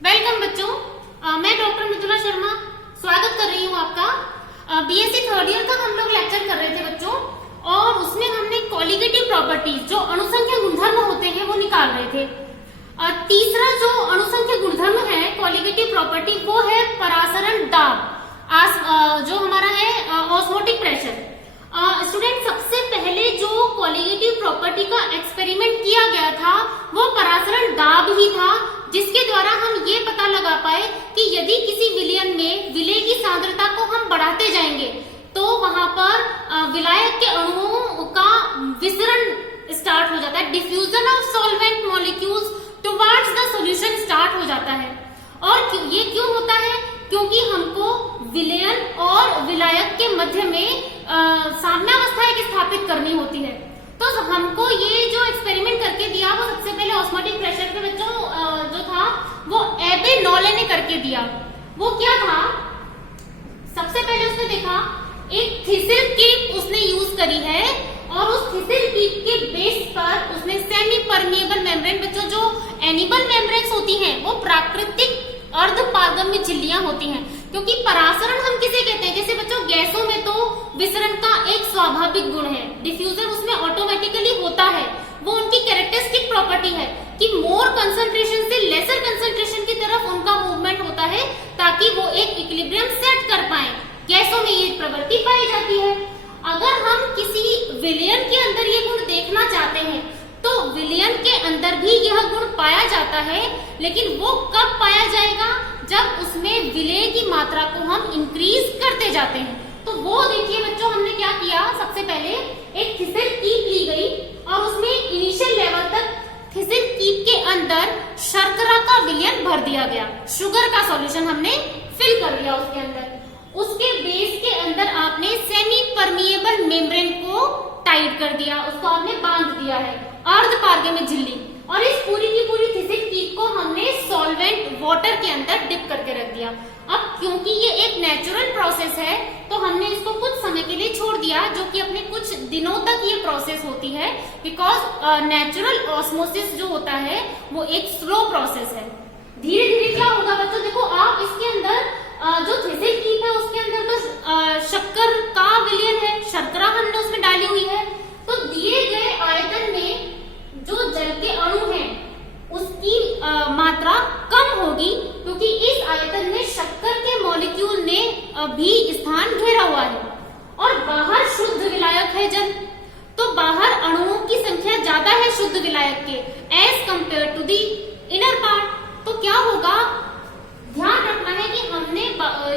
Welcome बच्चों, मैं doctor Mridula Sharma स्वागत कर रही हूँ आपका। बीएससी थर्ड ईयर का हम लोग लेक्चर कर रहे थे बच्चों, और उसमें हमने कॉलिगेटिव प्रॉपर्टीज जो अणुसंख्या गुणधर्म होते हैं वो निकाल रहे थे। तीसरा जो अणुसंख्या गुणधर्म है कॉलिगेटिव प्रॉपर्टी वो है परासरण दाब, जो हमारा है ऑस्मोटिक प्रेशर। स्टूडेंट, सबसे पहले जो कॉलिगेटिव प्रॉपर्टी का एक्सपेरिमेंट किया गया था वो परासरण दाब ही था, जिसके द्वारा हम ये पता लगा पाए कि यदि किसी विलयन में विलेय की सांद्रता को हम बढ़ाते जाएंगे तो वहां पर विलायक के अणुओं का विसरण स्टार्ट हो जाता है, diffusion of solvent molecules towards the solution start हो जाता है। और ये क्यों होता है? क्योंकि हमको विलयन और विलायक के मध्य में साम्यावस्था एक स्थापित करनी होती है। तो हमको ये जो एक्सपेरिमेंट करके दिया वो सबसे पहले ऑस्मोटिक प्रेशर पे बच्चों जो था वो एबे नॉले ने करके दिया। वो क्या था? सबसे पहले उसने देखा एक थिसिल कीप उसने यूज करी है, और उस थिसिल कीप के बेस पर उसने सेमी परमिएबल मेम्ब्रेन, बच्चों जो एनिमल मेम्ब्रेन्स होती हैं वो प्राकृतिक अर्धपारगम्य झिल्लियां होती हैं। क्योंकि परासरण हम किसे कहते हैं? जैसे बच्चों गैसों में तो विसरण का एक स्वाभाविक गुण है, डिफ्यूजन उसमें ऑटोमेटिकली होता है, वो उनकी कैरेक्टरिस्टिक प्रॉपर्टी है कि मोर कंसंट्रेशन से लेसर कंसंट्रेशन की तरफ उनका मूवमेंट होता है ताकि वो एक इक्विलिब्रियम सेट कर पाए। गैसों में ये प्रवृत्ति पाई जाती है। अगर हम किसी विलयन के अंदर ये गुण देखना चाहते हैं तो विलयन के अंदर भी यह गुण पाया जाता है, लेकिन वो कब पाया जाएगा? जब उसमें विलेय की मात्रा को हम इंक्रीज करते जाते हैं। तो वो देखिए बच्चों, हमने क्या किया, सबसे पहले एक थिसिल कीप ली गई और उसमें इनिशियल लेवल तक थिसिल कीप के अंदर शर्करा का विलयन भर दिया गया, शुगर का सॉल्यूशन हमने फिल कर दिया उसके अंदर। उसके बेस के अंदर आपने सेमी परमिएबल मेम्ब्रेन को टाइट कर दिया, उसको आपने बांध दिया है, अर्धपारगम्य झिल्ली। और इस पूरी की पूरी थिसिल कीप को हमने सॉल्वेंट वाटर के अंदर डिप करके रख दिया। अब क्योंकि ये एक नेचुरल प्रोसेस है तो हमने इसको कुछ समय के लिए छोड़ दिया, जो कि अपने कुछ दिनों तक ये प्रोसेस होती है, बिकॉज नेचुरल ऑस्मोसिस जो होता है वो एक स्लो प्रोसेस है। धीरे धीरे क्या होगा बच्चों, देखो आप इसके अंदर जो थिसिल कीप है उसके अंदर तो शक्कर का विलयन है, शर्करा हमने उसमें डाली हुई है। तो दिए गए आयतन में जो जल के अणु हैं उसकी मात्रा कम होगी, क्योंकि इस आयतन में शक्कर के मॉलिक्यूल ने भी स्थान घेरा हुआ है और बाहर शुद्ध विलायक है जल, तो बाहर अणुओं की संख्या ज्यादा है शुद्ध विलायक के as compare to the inner part. तो क्या होगा, ध्यान रखना है कि हमने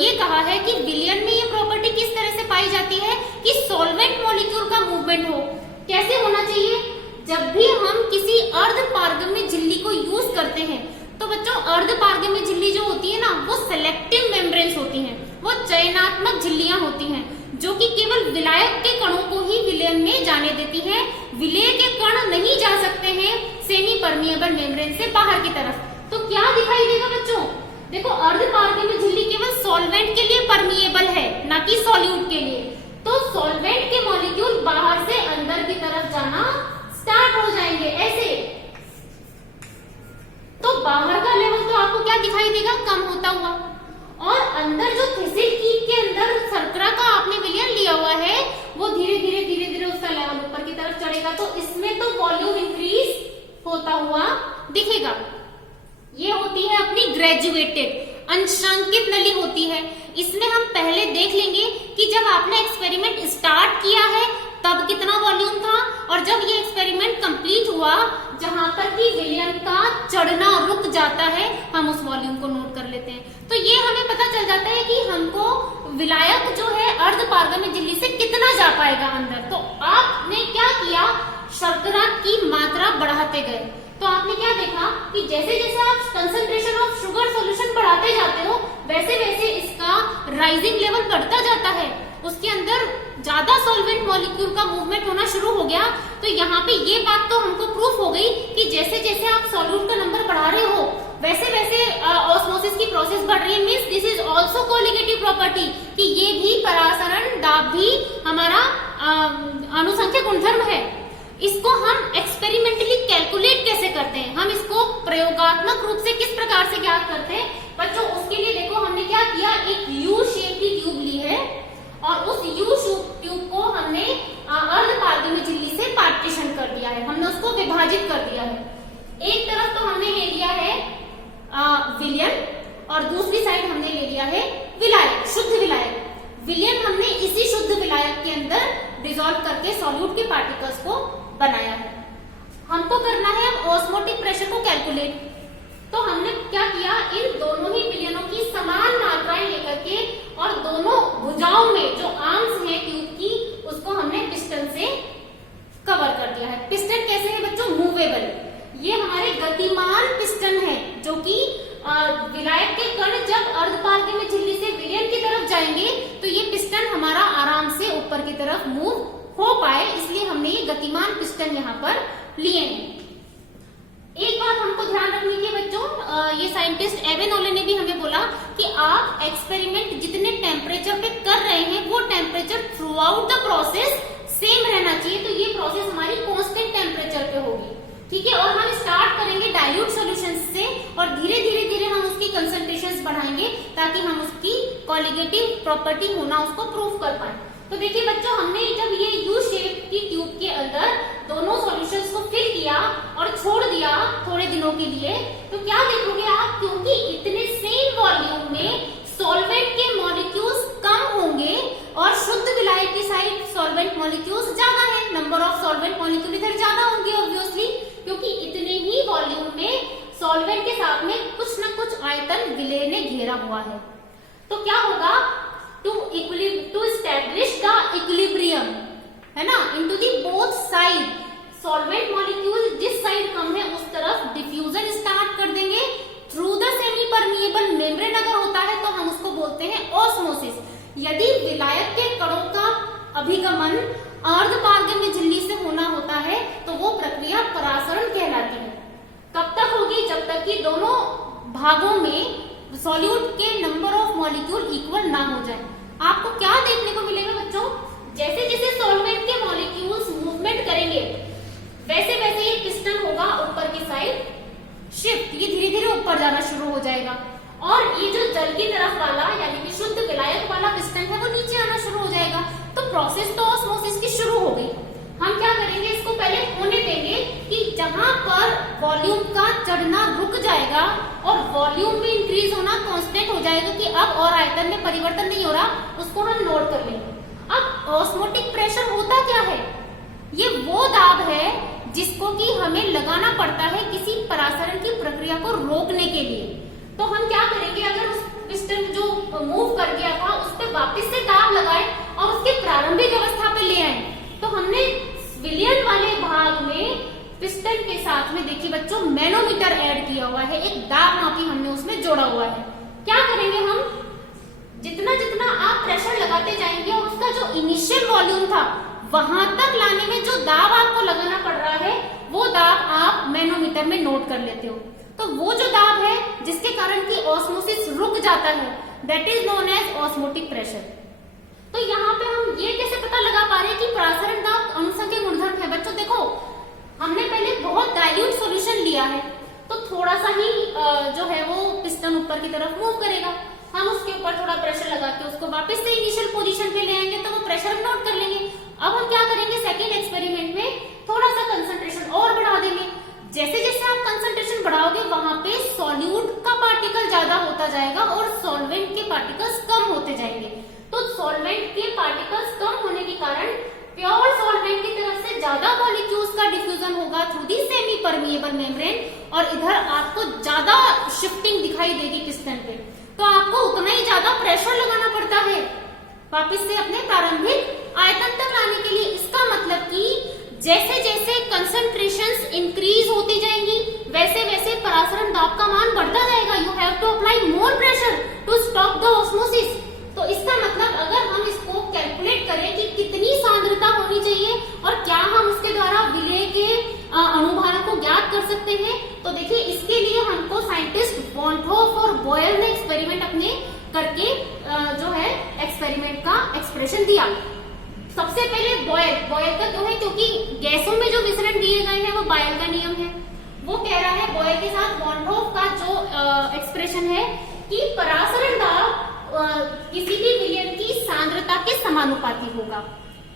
ये कहा है कि विलयन में ये प्रॉपर्टी किस तरह से पाई जाती है कि सॉल्वेंट मॉलिक्यूल का मूवमेंट हो। कैसे होना चाहिए? जब भी हम किसी अर्धपारगम्य झिल्ली को यूज करते हैं तो बच्चों अर्धपारगम्य झिल्ली जो होती है ना वो सेलेक्टिव मेम्ब्रेन्स होती हैं, वो चयनात्मक झिल्लियां होती हैं जो कि केवल विलायक के कणों को ही विलयन में जाने देती हैं। विलेय के कण नहीं जा सकते हैं सेमी परमिएबल मेम्ब्रेन से बाहर की तरफ। तो क्या दिखाई देगा बच्चों? देखो अर्धपारगम्य झिल्ली केवल सॉल्वेंट के लिए परमिएबल है, ना कि सॉल्यूट के लिए। तो सॉल्वेंट के मॉलिक्यूल बाहर से अंदर की तरफ जाना स्टार्ट हो जाएंगे ऐसे। तो बाहर का लेवल तो आपको क्या दिखाई देगा? कम होता हुआ। और अंदर जो थिसिल कीप के अंदर शर्करा का आपने विलयन लिया हुआ है वो धीरे धीरे उसका लेवल ऊपर की तरफ चढ़ेगा, तो इसमें तो वॉल्यूम इंक्रीज होता हुआ दिखेगा। ये होती है अपनी ग्रेजुएटेड अंशांकित नली होती है। इसमें हम पहले देख लेंगे कि जब आपने एक्सपेरिमेंट स्टार्ट किया है तब कितना वॉल्यूम था, और जब ये एक्सपेरिमेंट कंप्लीट हुआ जहां पर कि विलयन का चढ़ना रुक जाता है हम उस वॉल्यूम को नोट कर लेते हैं। तो ये हमें पता चल जाता है कि हमको विलायक जो है अर्धपारगम्य झिल्ली से कितना जा पाएगा अंदर। तो आपने क्या किया, शर्करा की मात्रा बढ़ाते गए। तो आपने क्या देखा कि जैसे जैसे आप कंसंट्रेशन ऑफ शुगर सॉल्यूशन बढ़ाते जाते हो वैसे वैसे इसका राइजिंग लेवल बढ़ता जाता है, उसके अंदर ज्यादा सॉल्वेंट मॉलिक्यूल का मूवमेंट होना शुरू हो गया। तो यहाँ पे ये बात तो हमको प्रूफ हो गई कि जैसे जैसे आप सॉल्यूट का नंबर बढ़ा रहे हो वैसे वैसे ऑस्मोसिस की प्रोसेस बढ़ रही है। Means this is also colligative property कि ये भी परासरण दाब भी हमारा अणुसंख्या गुणधर्म है। इसको हम एक्सपेरिमेंटली कैलकुलेट कैसे करते हैं, हम इसको प्रयोगात्मक रूप से किस प्रकार प्रकार से ज्ञात करते हैं बच्चों, उसके लिए देखो हमने क्या किया, एक यू शेप की ट्यूब ली है और उस यू ट्यूब को हमने अर्धपारगम्य झिल्ली से पार्टीशन कर दिया है, हमने उसको विभाजित कर दिया है। एक तरफ तो हमने ले लिया है विलयन और दूसरी साइड हमने ले लिया है विलायक, शुद्ध विलायक। विलयन हमने इसी शुद्ध विलायक के अंदर डिसॉल्व करके सॉल्यूट के पार्टिकल्स को बनाया है। हमको करना है अब ऑस्मोटिक प्रेशर को कैलकुलेट। तो हमने क्या किया, इन दोनों ही विलयनों की समान मात्राएं लेकर के और दोनों भुजाओं में जो आर्म्स हैं ट्यूब की, उसको हमने पिस्टन से कवर कर दिया है। पिस्टन कैसे है बच्चों, मूवेबल। ये हमारे गतिमान पिस्टन है जो कि विलायक के कण जब अर्धपारगम्य झिल्ली से विलयन की तरफ जाएंगे तो ये पिस्टन हमारा आराम से ऊपर की तरफ मूव हो पाए, इसलिए हमने ये गतिमान पिस्टन यहाँ पर लिए हैं। एक बात हमको ध्यान रखनी थी बच्चों, ये साइंटिस्ट एवेनोले ने भी हमें बोला कि आप एक्सपेरिमेंट जितने टेम्परेचर पे कर रहे हैं वो temperature through out the process same रहना चाहिए। तो ये प्रोसेस हमारी कांस्टेंट टेम्परेचर पे होगी, ठीक है। और हम स्टार्ट करेंगे डाइल्यूट सॉल्यूशन से और धीरे धीरे हम उसकी कंसंट्रेशंस बढ़ाएंगे ताकि हम उसकी कॉलिगेटिव प्रॉपर्टी होना उसको प्रूव कर पाए। तो देखिए बच्चों, हमने जब ये यू शेप की ट्यूब के अंदर दोनों सॉल्यूशंस को फिल किया और छोड़ दिया थोड़े दिनों के लिए, तो क्या देखोगे आप, क्योंकि इतने सेम वॉल्यूम में सॉल्वेंट के मॉलिक्यूल्स कम होंगे और शुद्ध विलायक की साइड सॉल्वेंट मॉलिक्यूल्स ज्यादा है, नंबर ऑफ सॉल्वेंट मॉलिक्यूल इधर ज्यादा होंगे ऑब्वियसली, क्योंकि इतने ही वॉल्यूम में सॉल्वेंट के साथ में कुछ न कुछ आयतन विलय ने घेरा हुआ है। तो क्या होगा, टू एस्टैब्लिश द इक्विलिब्रियम, है ना, into the both side, solvent molecule जिस साइड कम है उस तरफ डिफ्यूजन स्टार्ट कर देंगे through the semi permeable membrane. अगर होता है तो हम उसको बोलते हैं ऑस्मोसिस। यदि विलायक के कणों का अभिगमन अर्धपारगम्य झिल्ली से होना होता है तो वो प्रक्रिया परासरण कहलाती है। कब तक होगी, जब तक कि दोनों भागों में सॉल्यूट के नंबर ऑफ मॉलिक्यूल इक्वल ना हो जाए। आपको क्या देखने को मिलेगा बच्चों, जैसे जैसे सॉल्वेंट के मॉलिक्यूल्स मूवमेंट करेंगे वैसे वैसे ये पिस्टन होगा ऊपर की साइड शिफ्ट, ये धीरे धीरे ऊपर जाना शुरू हो जाएगा और ये जो जल की तरफ वाला यानी कि शुद्ध विलायक वाला पिस्टन है वो नीचे आना शुरू हो जाएगा। तो प्रोसेस तो ऑस्मोसिस की शुरू हो गई। हम क्या करेंगे, इसको पहले होने देंगे कि जहां पर वॉल्यूम का चढ़ना रुक जाएगा और वॉल्यूम में इंक्रीज होना कांस्टेंट हो जाएगा कि अब और आयतन में परिवर्तन नहीं हो रहा, उसको हम नोट कर लेंगे। अब ऑस्मोटिक प्रेशर होता क्या है, ये वो दाब है जिसको कि हमें लगाना पड़ता है किसी परासरण की प्रक्रिया को रोकने के लिए। तो हम क्या करेंगे, अगर उस पिस्टन जो मूव कर गया था उस पर वापस से दाब लगाए और उसके प्रारंभिक अवस्था पे ले आए, तो हमने विलयन वाले भाग में पिस्टन के साथ में देखिए बच्चों मैनोमीटर ऐड किया हुआ है, एक दाब मापी हमने उसमें जोड़ा हुआ है। क्या करेंगे हम, जितना जितना आप प्रेशर लगाते जाएंगे और उसका जो इनिशियल वॉल्यूम था वहां तक लाने में जो दाब आपको लगाना पड़ रहा है वो दाब आप मैनोमीटर में नोट कर लेते हो। तो वो जो दाब है जिसके कारण की ऑस्मोसिस रुक जाता है, that is known as osmotic pressure. तो यहाँ पे हम ये कैसे पता लगा पा रहे हैं कि परासरण दाब अनुसंख्यक गुणधर्म है। बच्चों देखो, हमने पहले बहुत डाइल्यूट सॉल्यूशन लिया है तो थोड़ा सा ही जो है वो पिस्टन ऊपर की तरफ मूव करेगा, हम उसके ऊपर थोड़ा प्रेशर लगा के उसको वापस से इनिशियल पोजीशन पे ले आएंगे तो वो प्रेशर हम नोट कर लेंगे। अब हम क्या करेंगे, सेकेंड एक्सपेरिमेंट में थोड़ा सा कंसंट्रेशन और बढ़ा देंगे। जैसे जैसे आप कंसंट्रेशन बढ़ाओगे वहां पे सॉल्यूट का पार्टिकल ज्यादा होता जाएगा और सॉल्वेंट के पार्टिकल्स कम होते जाएंगे। तो सॉल्वेंट के पार्टिकल्स कम होने के कारण प्योर सॉल्वेंट की तरफ से ज्यादा मॉलिक्यूल्स का डिफ्यूजन होगा through the semi permeable membrane और इधर आपको ज्यादा शिफ्टिंग दिखाई देगी पिस्टन पे, तो आपको उतना ही ज्यादा प्रेशर लगाना पड़ता है वापस से अपने प्रारंभिक आयतन तक लाने के लिए। इसका मतलब कि जैसे जैसे कंसंट्रेशंस इंक्रीज होती जाएंगी वैसे वैसे परासरण दाब का मान बढ़ता जाएगा। You have to apply more pressure to stop the osmosis. तो इसका मतलब अगर हम इसको कैलकुलेट करें कि कितनी सांद्रता होनी चाहिए और क्या हम उसके द्वारा विलय के अणुभारों को ज्ञात कर सकते हैं, तो देखिए इसके लिए हमको साइंटिस्ट वॉन होफ और बॉयल ने एक्सपेरिमेंट अपने करके जो है एक्सपेरिमेंट का एक्सप्रेशन दिया। सबसे पहले बॉयल का क्यों है, क्योंकि गैसों में जो विसरण दिए गए हैं वो बॉयल का नियम है। वो कह रहा है बॉयल के साथ वॉन होफ का जो कंसेंट्रेशन है कि परासरण दाब किसी भी विलयन की सांद्रता के समानुपाती होगा।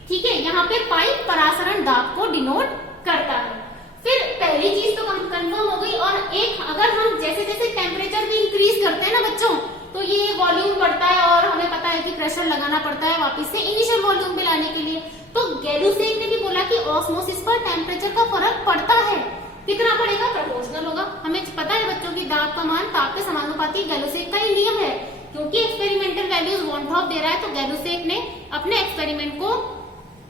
ठीक है, यहाँ पे पाई परासरण दाब को डिनोट करता है। फिर पहली चीज तो कंफर्म हो गई। और एक, अगर हम जैसे जैसे टेम्परेचर भी इंक्रीज करते हैं ना बच्चों, तो ये वॉल्यूम बढ़ता है और हमें पता है कि प्रेशर लगाना पड़ता है वापस से इनिशियल वॉल्यूम पे लाने के लिए। तो गैलुसेक ने भी बोला कि ऑस्मोसिस पर टेम्परेचर का फर्क पड़ता है। कितना पड़ेगा? प्रोपोर्शनल होगा। हमें पता है बच्चों की दाब का मान ताप के समानुपाती गैलुसेक का ही नियम है। क्योंकि एक्सपेरिमेंटल वैल्यूज वॉन्टॉफ दे रहा है, तो गैलुसेक ने अपने एक्सपेरिमेंट को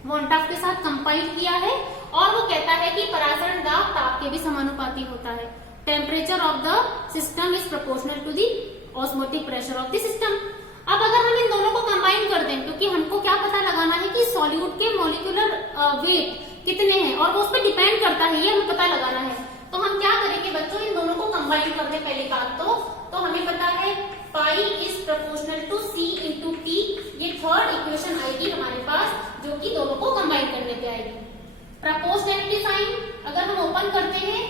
वॉन्टॉफ के साथ कंपाइल किया है और वो कहता है कि परासरण दाब ताप के भी समानुपाती होता है। Temperature of the system is proportional to the osmotic pressure of the system. अब अगर हम इन दोनों को कंबाइन कर दें, क्योंकि हमको क्या पता लगाना है कि सॉल्यूट के मॉलिक्यूलर वेट कितने हैं और वो उस पर डिपेंड करता है, ये हमें पता लगाना है। तो हम क्या करेंगे बच्चों, इन दोनों को कंबाइन कर दें। पहली बात तो हमें पता है pi is proportional to C into T. ये थर्ड इक्वेशन आएगी हमारे पास, जो कि दोनों को कंबाइन करने पे आएगी। प्रोपोर्शनैलिटी साइन अगर हम ओपन करते हैं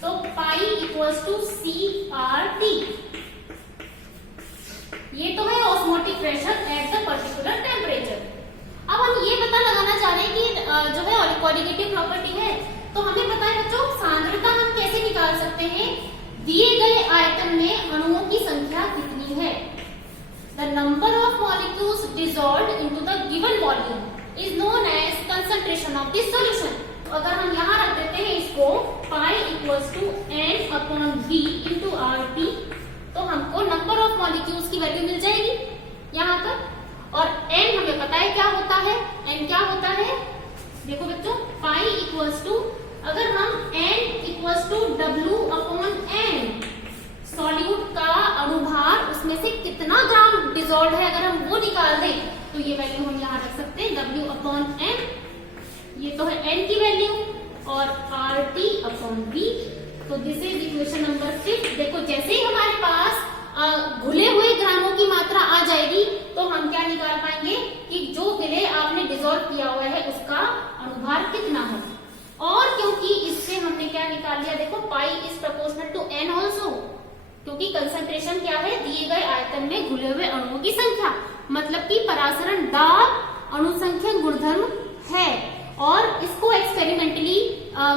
तो pi equals to C R T. ये तो है osmotic pressure at the particular temperature. अब हम ये पता लगाना चाह रहे हैं कि जो है कोलिगेटिव प्रॉपर्टी है, तो हमें पता है बच्चों सांद्रता हम कैसे निकाल सकते हैं। दिए गए आयतन में अणुओं की संख्या कितनी है। The number of molecules dissolved into the given volume is known as concentration of this solution. तो अगर हम यहाँ रख देते हैं इसको pi equals to N upon B into R T, तो हमको नंबर ऑफ मॉलिक्यूल्स की वैल्यू मिल जाएगी यहाँ पर। और n हमें पता है क्या होता है। n क्या होता है, देखो बच्चों, पाई इक्वल्स टू, अगर हम n equals to W upon N, solute का अणुभार उसमें से कितना ग्राम डिसॉल्व है, अगर हम वो निकाल दें तो ये वैल्यू हम यहाँ रख सकते हैं w अपॉन एन। ये तो है n की वैल्यू और आर टी अपॉन बी। तो दिस इज इक्वेशन नंबर 6। देखो जैसे ही हमारे पास घुले हुए ग्रामों की मात्रा आ जाएगी तो हम क्या निकाल पाएंगे कि जो विलय आपने डिसॉल्व किया हुआ है उसका अणुभार कितना है। और क्योंकि इससे हमने क्या निकाल लिया, देखो pi is proportional to N also, क्योंकि कंसंट्रेशन क्या है, दिए गए आयतन में घुले हुए अणुओं की संख्या, मतलब कि परासरण दाब अणुसंख्यक गुणधर्म है। और इसको एक्सपेरिमेंटली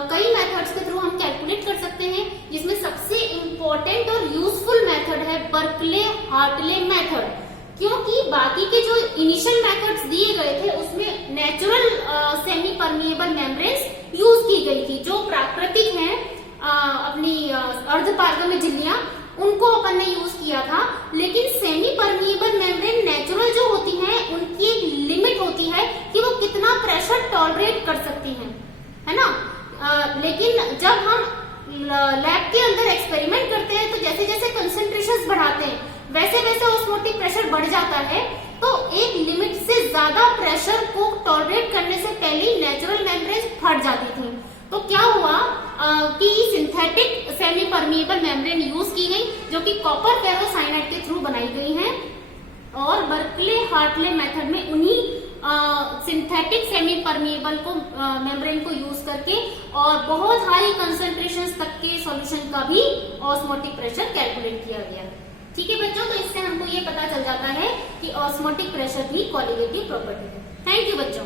कई मेथड्स के थ्रू हम कैलकुलेट कर सकते हैं, जिसमें सबसे इम्पोर्टेंट और यूजफुल मेथड है बर्कले हार्टले मेथड। क्योंकि बाकी के जो इनिशियल मेथड्स दिए गए थे उसमें natural semi permeable membranes use की गई थी, जो प्राकृतिक हैं अपनी अर्धपारगम्य झिल्लियां, उनको अपन ने यूज किया था। लेकिन सेमी परमिएबल मेम्ब्रेन नेचुरल जो होती हैं उनकी एक लिमिट होती है कि वो कितना प्रेशर टॉलरेट कर सकती हैं, है ना। लेकिन जब हम लैब के अंदर एक्सपेरिमेंट करते हैं तो जैसे जैसे कंसंट्रेशंस बढ़ाते हैं वैसे वैसे ऑस्मोटिक प्रेशर बढ़ जाता है। तो एक लिमिट से ज्यादा प्रेशर को टॉलरेट करने से पहले ही नेचुरल मेम्ब्रेन फट जाती थी। तो क्या हुआ कि synthetic semi permeable membrane use की गई, जो कि कॉपर फेरोसाइनाइड के थ्रू बनाई गई हैं। और बर्कले हार्टले मेथड में उन्हीं सिंथेटिक सेमी परमिएबल को मेम्ब्रेन को यूज करके और बहुत हाई कंसंट्रेशंस तक के सॉल्यूशन का भी ऑस्मोटिक प्रेशर कैलकुलेट किया गया। ठीक है बच्चों, तो इससे हमको ये पता चल जाता है कि ऑस्मोटिक प्रेशर भी कोलिगेटिव प्रॉपर्टी है। थैंक यू बच्चों।